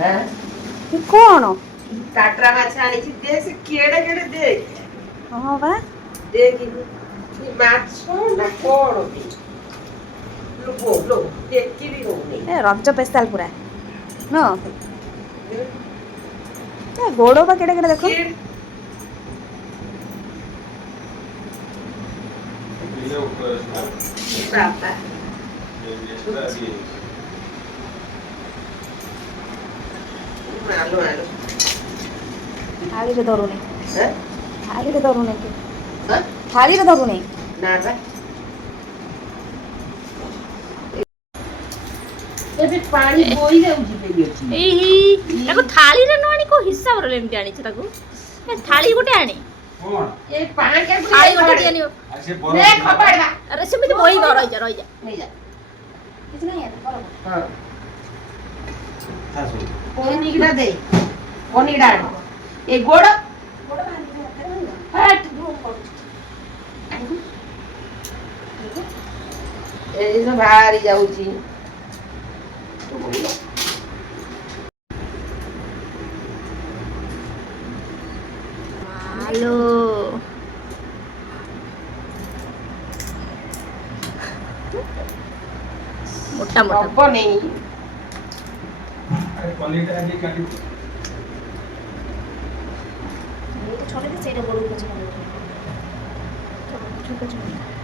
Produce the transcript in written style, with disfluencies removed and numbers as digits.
କଣ କାଟରା ମାଛ ଆଣିଛି ଦେ ସେ କେଡେ କେଡେ ଦେଖ ହଁ ବା ଦେଖ ମାଛ ନା କଣ ଲୋ ଟେକି ବି ହଉନି ଏ ରଜ ସ୍ପେଶାଲ ପୁରା ନୁହଁ ଏ ଗୋଡ ବା କେଡେ କେଡେ ଦେଖ ବାବା ମାଲୋ ମାଲୋ ଥାଳିରେ ଧରୁନି ଥାଳିରେ ଧରୁନି କି ହଁ ଥାଳିରେ ଧରୁନି ନା ବା ଏବେ ପାଣି ବୋହି ଯାଉଛି ଏଇ ତାକୁ ଥାଳିରେ ନ ଆଣି କୋଉ ହିସାବରେ ଏମିତି ଆଣିଛ ତାକୁ ଥାଳି ଗୋଟେ ଆଣେ ଏ ପାଣି ଥାଳି ଗୋଟେ ଟିକେ ଆଣିବ ନେ ଖପାଡବା ଆରେ ସେମିତି ବହି ରହିଯା ନେଇଯା କିଛି ନାହିଁ ହଁ ପନିକିଟା ଦେ ପନିକିଟା ଆଣ ଏ ଗୋଡ଼ ଏ ସବୁ ବାହାରି ଯାଉଛି ହାଲୋ ମୋଟା ମୋଟା ହବନି ଛଡେଇ ସେଇଟା ଗୋଡକୁ ଛୋଟ ଛୋଟ